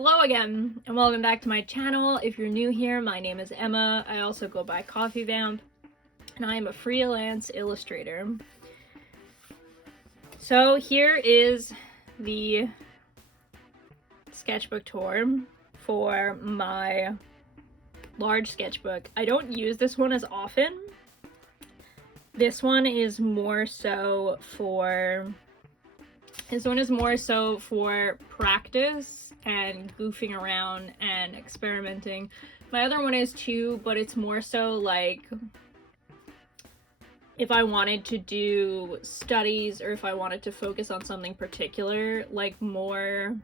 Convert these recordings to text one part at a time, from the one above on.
Hello again, and welcome back to my channel. If you're new here, my name is Emma. I also go by Coffee Vamp, and I am a freelance illustrator. So here is the sketchbook tour for my large sketchbook. I don't use this one as often. This one is more so for practice and goofing around and experimenting. My other one is too, but it's more so like if I wanted to do studies or if I wanted to focus on something particular, like more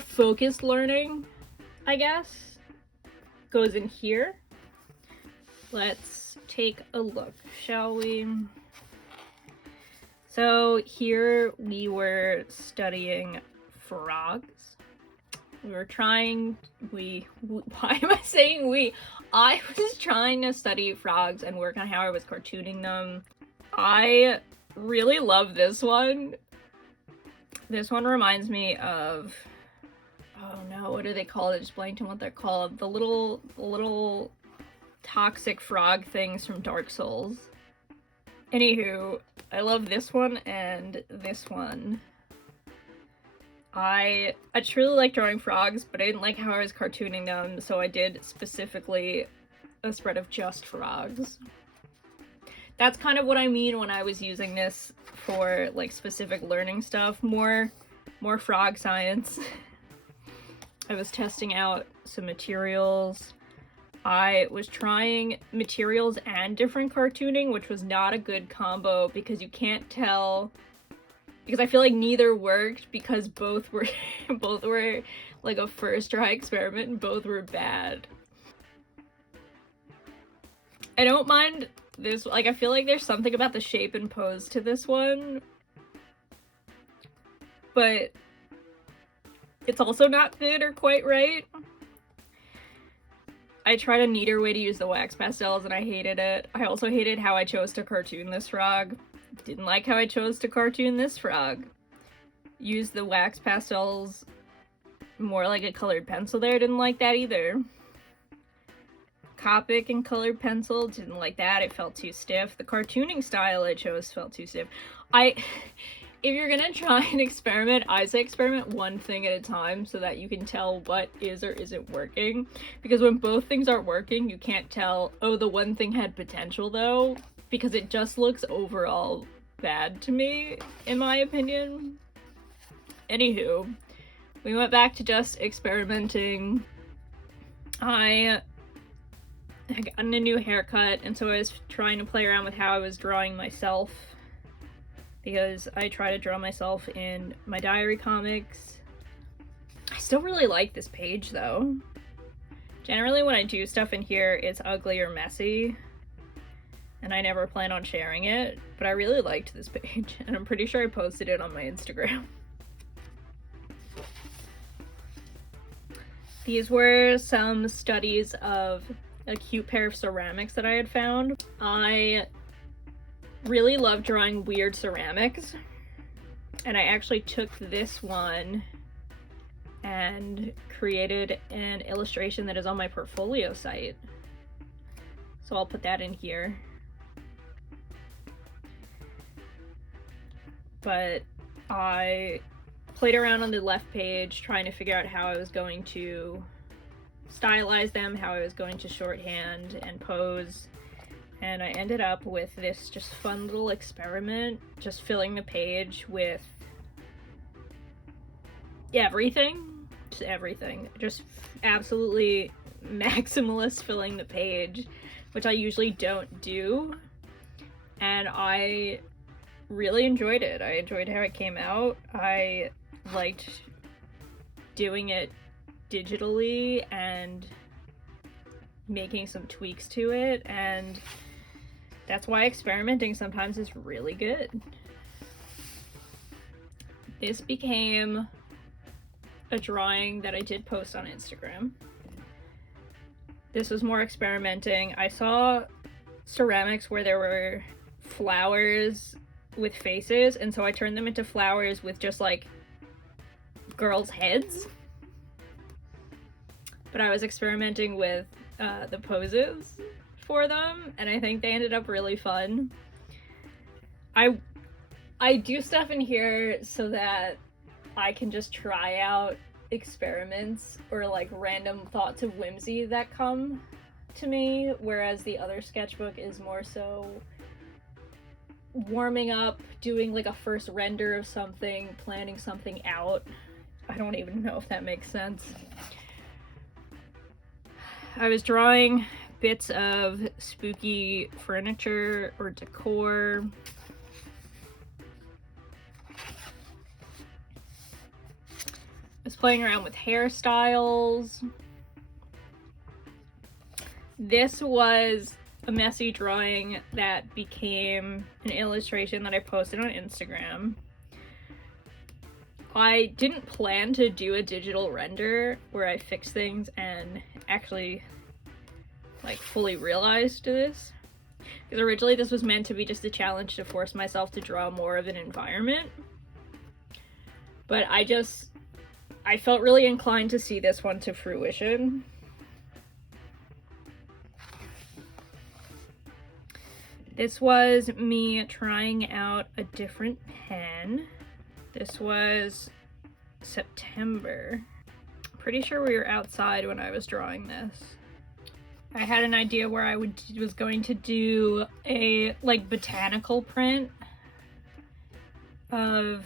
focused learning, I guess, goes in here. Let's take a look, shall we? So here we were studying frogs. Why am I saying we? I was trying to study frogs and work on how I was cartooning them. I really love this one. This one reminds me of, oh no, what do they call it? I just blanked on what they're called. The little toxic frog things from Dark Souls. Anywho, I love this one and this one. I truly like drawing frogs, but I didn't like how I was cartooning them, so I did specifically a spread of just frogs. That's kind of what I mean when I was using this for like specific learning stuff, more frog science. I was testing out some materials. I was trying materials and different cartooning, which was not a good combo because you can't tell, because I feel like neither worked because both were like a first try experiment and both were bad. I don't mind this, like I feel like there's something about the shape and pose to this one, but it's also not good or quite right. I tried a neater way to use the wax pastels and I hated it. I also hated how I chose to cartoon this frog. Didn't like how I chose to cartoon this frog. Used the wax pastels more like a colored pencil there. Didn't like that either. Copic and colored pencil. Didn't like that. It felt too stiff. The cartooning style I chose felt too stiff. If you're gonna try an experiment, I say experiment one thing at a time so that you can tell what is or isn't working. Because when both things aren't working, you can't tell, oh, the one thing had potential though, because it just looks overall bad to me, in my opinion. Anywho, we went back to just experimenting. I got a new haircut, and so I was trying to play around with how I was drawing myself, because I try to draw myself in my diary comics. I still really like this page though. Generally when I do stuff in here, it's ugly or messy, and I never plan on sharing it, but I really liked this page, and I'm pretty sure I posted it on my Instagram. These were some studies of a cute pair of ceramics that I had found. I really love drawing weird ceramics, and I actually took this one and created an illustration that is on my portfolio site. So I'll put that in here. But I played around on the left page trying to figure out how I was going to stylize them, how I was going to shorthand and pose. And I ended up with this just fun little experiment, just filling the page with everything. Just everything. Just absolutely maximalist filling the page, which I usually don't do. And I really enjoyed it. I enjoyed how it came out. I liked doing it digitally and making some tweaks to it, and that's why experimenting sometimes is really good. This became a drawing that I did post on Instagram. This was more experimenting. I saw ceramics where there were flowers with faces, and so I turned them into flowers with just like girls' heads. but I was experimenting with the poses for them, and I think they ended up really fun. I do stuff in here so that I can just try out experiments or like random thoughts of whimsy that come to me, whereas the other sketchbook is more so warming up, doing like a first render of something, planning something out. I don't even know if that makes sense. I was drawing bits of spooky furniture or decor. I was playing around with hairstyles. This was a messy drawing that became an illustration that I posted on Instagram. I didn't plan to do a digital render where I fix things and actually like fully realized this. Because originally this was meant to be just a challenge to force myself to draw more of an environment. But I felt really inclined to see this one to fruition. This was me trying out a different pen. This was September. Pretty sure we were outside when I was drawing this. I had an idea where I was going to do a like botanical print of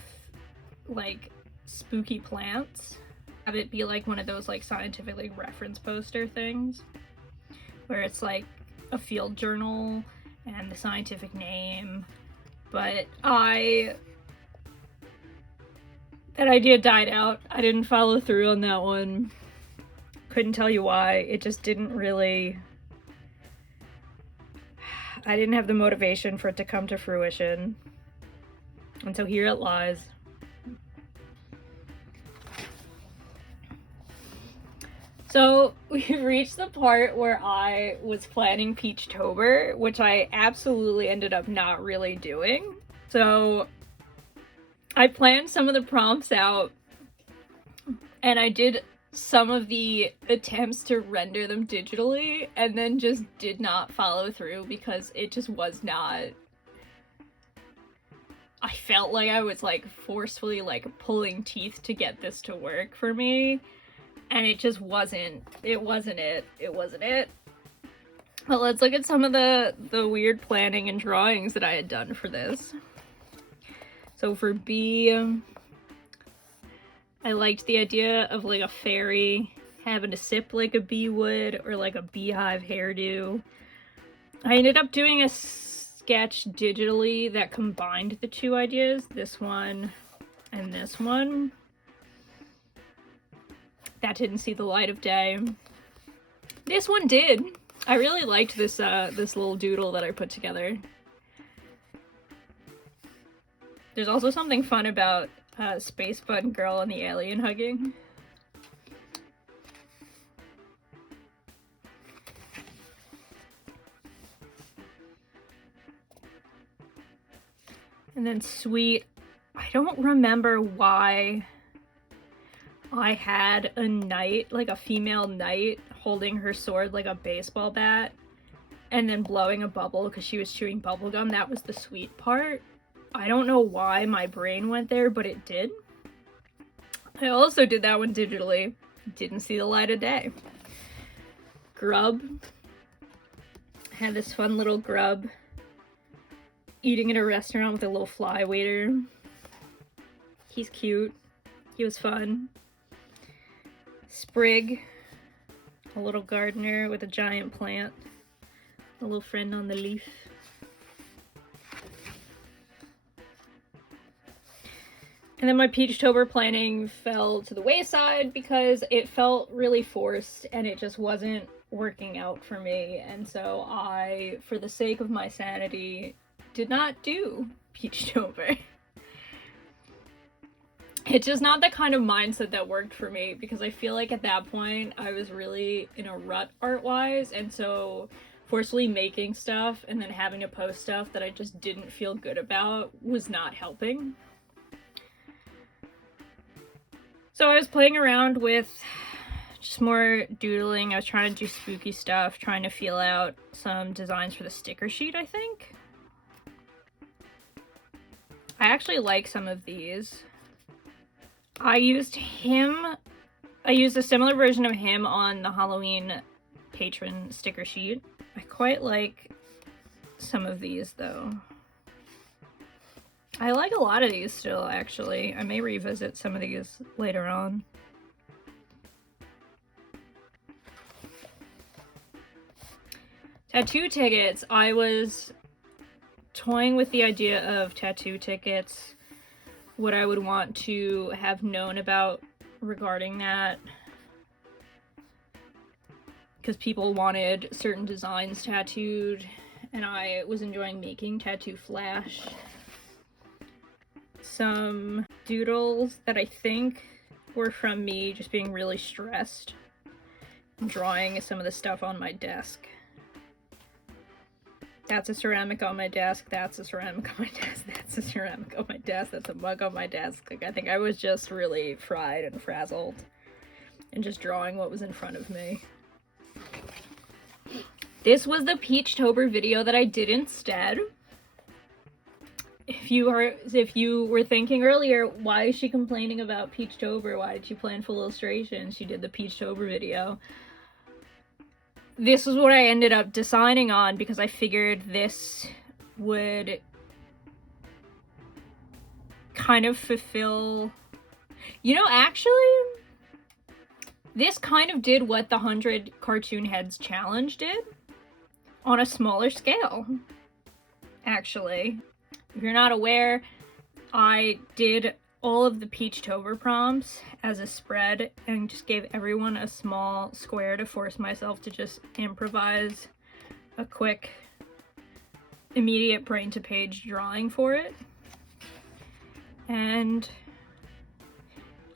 like spooky plants. Have it be like one of those like scientific like reference poster things where it's like a field journal and the scientific name, but that idea died out. I didn't follow through on that one. Couldn't tell you why. It just didn't really... I didn't have the motivation for it to come to fruition. And so here it lies. So we've reached the part where I was planning Peachtober, which I absolutely ended up not really doing. So I planned some of the prompts out, and I did some of the attempts to render them digitally, and then just did not follow through because it just was not... I felt like I was like forcefully like pulling teeth to get this to work for me. And it just wasn't. It wasn't it. But let's look at some of the weird planning and drawings that I had done for this. So for B, I liked the idea of like a fairy having to sip like a bee would, or like a beehive hairdo. I ended up doing a sketch digitally that combined the two ideas, this one and this one. That didn't see the light of day. This one did. I really liked this this little doodle that I put together. There's also something fun about Space Bun Girl and the alien hugging. And then Sweet. I don't remember why I had a knight, like a female knight, holding her sword like a baseball bat and then blowing a bubble because she was chewing bubblegum. That was the Sweet part. I don't know why my brain went there, but it did. I also did that one digitally. Didn't see the light of day. Grub. I had this fun little grub eating at a restaurant with a little fly waiter. He's cute. He was fun. Sprig, a little gardener with a giant plant, a little friend on the leaf. And then my Peachtober planning fell to the wayside because it felt really forced and it just wasn't working out for me. And so I, for the sake of my sanity, did not do Peachtober. It's just not the kind of mindset that worked for me because I feel like at that point I was really in a rut art-wise, and so forcefully making stuff and then having to post stuff that I just didn't feel good about was not helping. So I was playing around with just more doodling. I was trying to do spooky stuff, trying to feel out some designs for the sticker sheet, I think. I actually like some of these. I used a similar version of him on the Halloween patron sticker sheet. I quite like some of these though. I like a lot of these still, actually. I may revisit some of these later on. Tattoo tickets. I was toying with the idea of tattoo tickets, what I would want to have known about regarding that, because people wanted certain designs tattooed, and I was enjoying making tattoo flash. Some doodles that I think were from me just being really stressed and drawing some of the stuff on my desk. That's a ceramic on my desk, that's a ceramic on my desk, that's a ceramic on my desk, that's a mug on my desk. Like, I think I was just really fried and frazzled and just drawing what was in front of me. This was the Peachtober video that I did instead. If you were thinking earlier, why is she complaining about Peachtober? Why did she plan full illustration? She did the Peachtober video. This is what I ended up deciding on because I figured this would kind of fulfill... You know, actually, this kind of did what the 100 Cartoon Heads Challenge did on a smaller scale, actually. If you're not aware, I did all of the Peachtober prompts as a spread and just gave everyone a small square to force myself to just improvise a quick, immediate brain-to-page drawing for it. And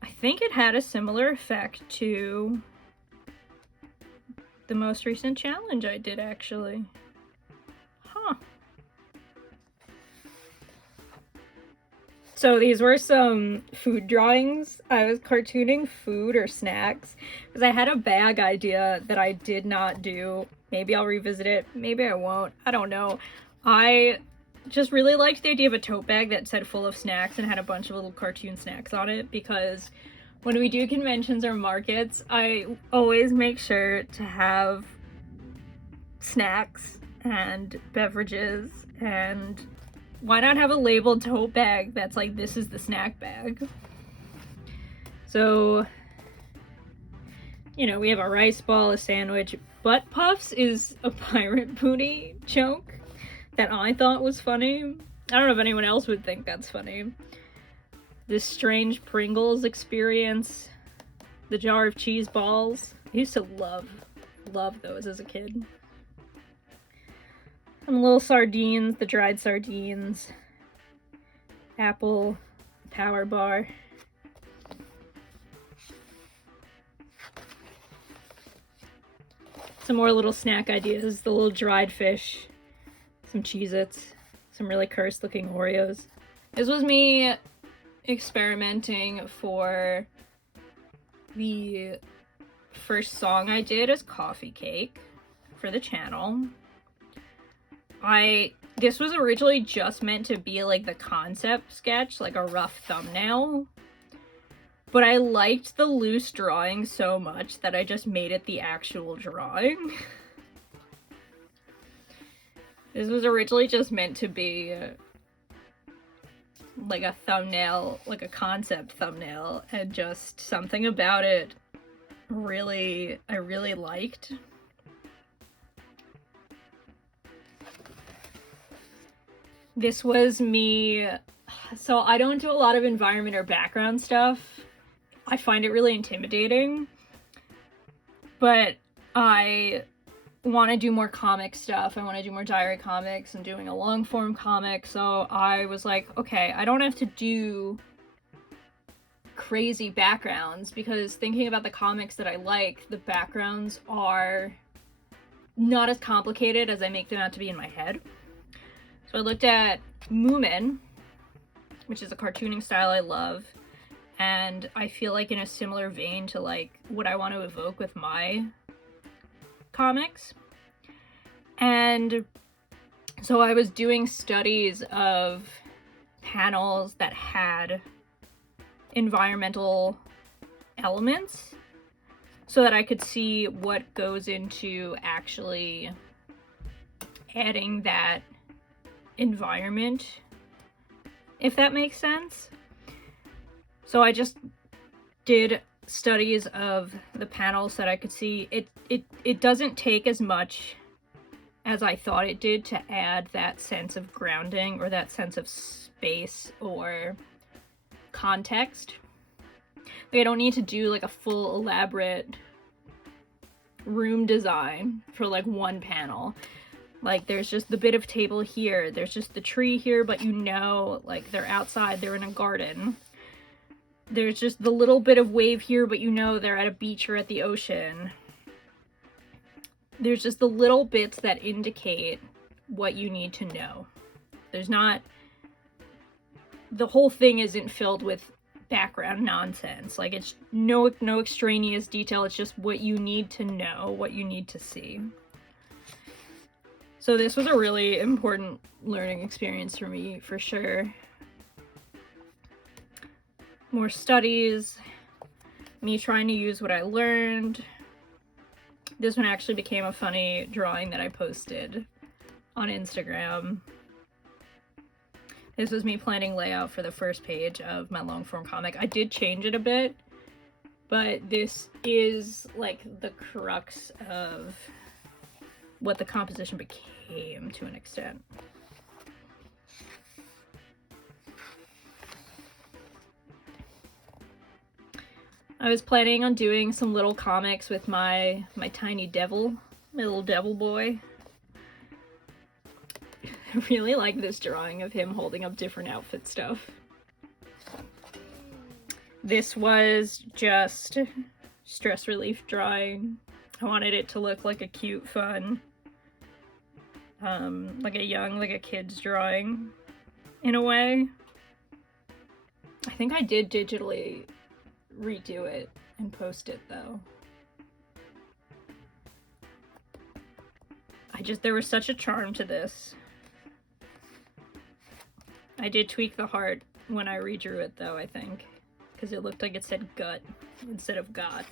I think it had a similar effect to the most recent challenge I did, actually. Huh. So these were some food drawings. I was cartooning food or snacks because I had a bag idea that I did not do. Maybe I'll revisit it. Maybe I won't. I don't know. I just really liked the idea of a tote bag that said full of snacks and had a bunch of little cartoon snacks on it, because when we do conventions or markets, I always make sure to have snacks and beverages, and why not have a labeled tote bag that's like, this is the snack bag? So, you know, we have a rice ball, a sandwich. Butt Puffs is a pirate booty joke that I thought was funny. I don't know if anyone else would think that's funny. This strange Pringles experience. The jar of cheese balls. I used to love those as a kid. Some little sardines, the dried sardines. Apple power bar. Some more little snack ideas. The little dried fish. Some Cheez-Its. Some really cursed looking Oreos. This was me experimenting for the first song I did as Coffee Cake for the channel. This was originally just meant to be like the concept sketch, like a rough thumbnail. But I liked the loose drawing so much that I just made it the actual drawing. This was originally just meant to be like a thumbnail, like a concept thumbnail, and just something about it I really liked. This was me. So I don't do a lot of environment or background stuff. I find it really intimidating, but I want to do more comic stuff. I want to do more diary comics and doing a long form comic. So I was like, okay, I don't have to do crazy backgrounds, because thinking about the comics that I like, the backgrounds are not as complicated as I make them out to be in my head. So I looked at Moomin, which is a cartooning style I love, and I feel like in a similar vein to like what I want to evoke with my comics. And so I was doing studies of panels that had environmental elements so that I could see what goes into actually adding that environment, if that makes sense. So I just did studies of the panels that I could see. It doesn't take as much as I thought it did to add that sense of grounding or that sense of space or context. Like, I don't need to do like a full elaborate room design for like one panel. Like, there's just the bit of table here, there's just the tree here, but you know, like, they're outside, they're in a garden. There's just the little bit of wave here, but you know they're at a beach or at the ocean. There's just the little bits that indicate what you need to know. There's not... The whole thing isn't filled with background nonsense. Like, it's no extraneous detail, it's just what you need to know, what you need to see. So this was a really important learning experience for me, for sure. More studies, me trying to use what I learned. This one actually became a funny drawing that I posted on Instagram. This was me planning layout for the first page of my long form comic. I did change it a bit, but this is like the crux of what the composition became to an extent. I was planning on doing some little comics with my tiny devil, my little devil boy. I really like this drawing of him holding up different outfit stuff. This was just stress relief drawing. I wanted it to look like a cute, fun, like a kid's drawing, in a way. I think I did digitally redo it and post it, though. There was such a charm to this. I did tweak the heart when I redrew it, though, I think, because it looked like it said gut instead of God.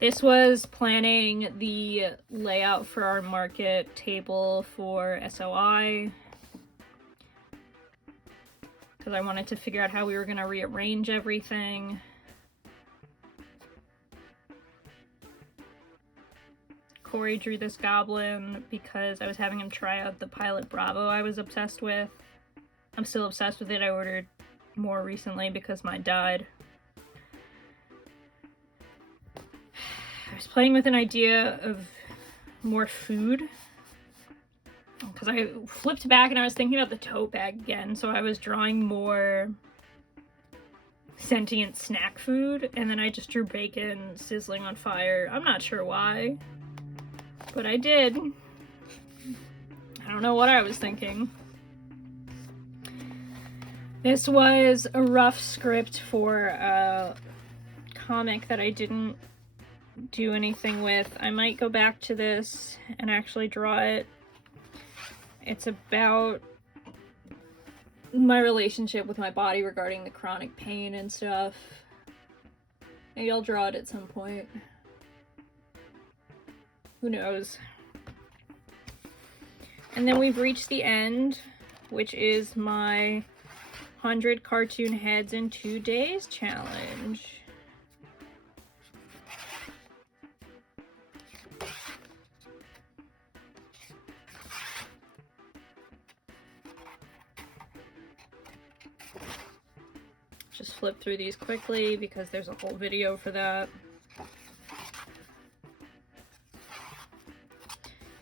This was planning the layout for our market table for SOI, because I wanted to figure out how we were going to rearrange everything. Corey drew this goblin because I was having him try out the Pilot Bravo I was obsessed with. I'm still obsessed with it. I ordered more recently because mine died. I was playing with an idea of more food, because I flipped back and I was thinking about the tote bag again, so I was drawing more sentient snack food, and then I just drew bacon sizzling on fire. I'm not sure why, but I did. I don't know what I was thinking. This was a rough script for a comic that I didn't do anything with. I might go back to this and actually draw it. It's about my relationship with my body regarding the chronic pain and stuff. Maybe I'll draw it at some point. Who knows? And then we've reached the end, which is my 100 cartoon heads in 2 days challenge. Just flip through these quickly because there's a whole video for that.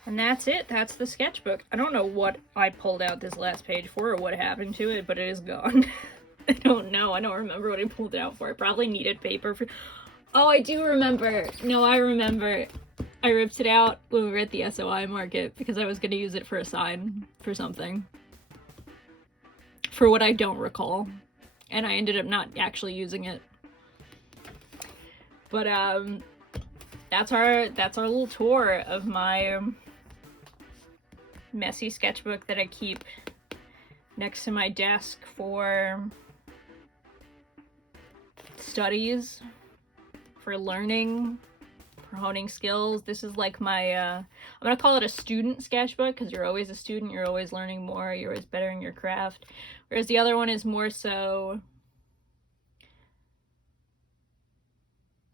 And that's it. That's the sketchbook. I don't know what I pulled out this last page for or what happened to it, but it is gone. I don't know. I don't remember what I pulled it out for. I probably needed paper for... Oh, I do remember. No, I remember. I ripped it out when we were at the SOI market because I was going to use it for a sign for something. for what I don't recall. And I ended up not actually using it. But that's our little tour of my messy sketchbook that I keep next to my desk for studies, for learning, for honing skills. This is like my, I'm gonna call it a student sketchbook, because you're always a student, you're always learning more, you're always bettering your craft. Whereas the other one is more so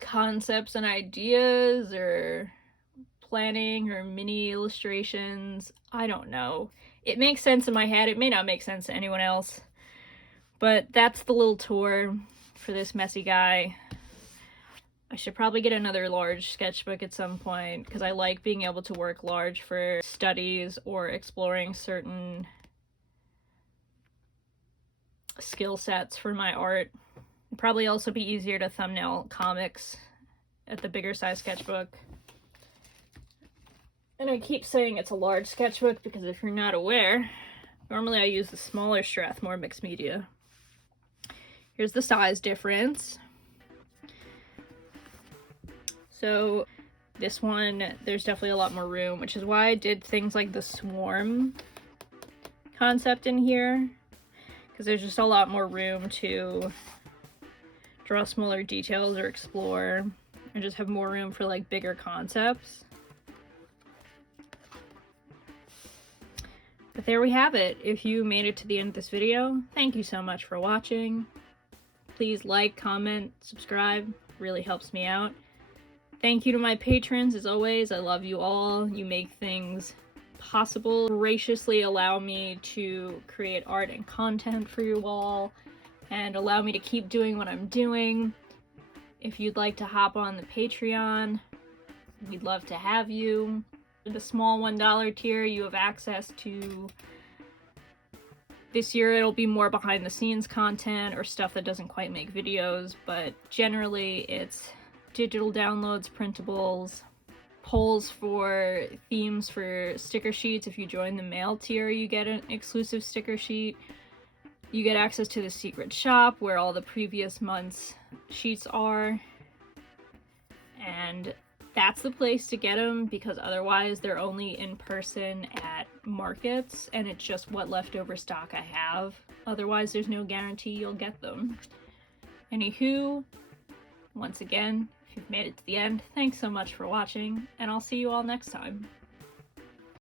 concepts and ideas, or planning, or mini illustrations. I don't know. It makes sense in my head. It may not make sense to anyone else. But that's the little tour for this messy guy. I should probably get another large sketchbook at some point, because I like being able to work large for studies or exploring certain skill sets for my art. It'd probably also be easier to thumbnail comics at the bigger size sketchbook. And I keep saying it's a large sketchbook because if you're not aware, normally I use the smaller Strathmore mixed media. Here's the size difference. So this one, there's definitely a lot more room, which is why I did things like the swarm concept in here, because there's just a lot more room to draw smaller details or explore, and just have more room for like bigger concepts. But there we have it. If you made it to the end of this video, thank you so much for watching. Please like, comment, subscribe. Really helps me out. Thank you to my patrons, as always. I love you all. You make things possible. Graciously allow me to create art and content for you all, and allow me to keep doing what I'm doing. If you'd like to hop on the Patreon, we'd love to have you. The small $1 tier, you have access to, this year it'll be more behind the scenes content or stuff that doesn't quite make videos, but generally it's digital downloads, printables, polls for themes for sticker sheets. If you join the mail tier, you get an exclusive sticker sheet. You get access to the secret shop where all the previous month's sheets are, and that's the place to get them, because otherwise they're only in person at markets, and it's just what leftover stock I have. Otherwise, there's no guarantee you'll get them. Anywho, once again, if you've made it to the end, thanks so much for watching, and I'll see you all next time.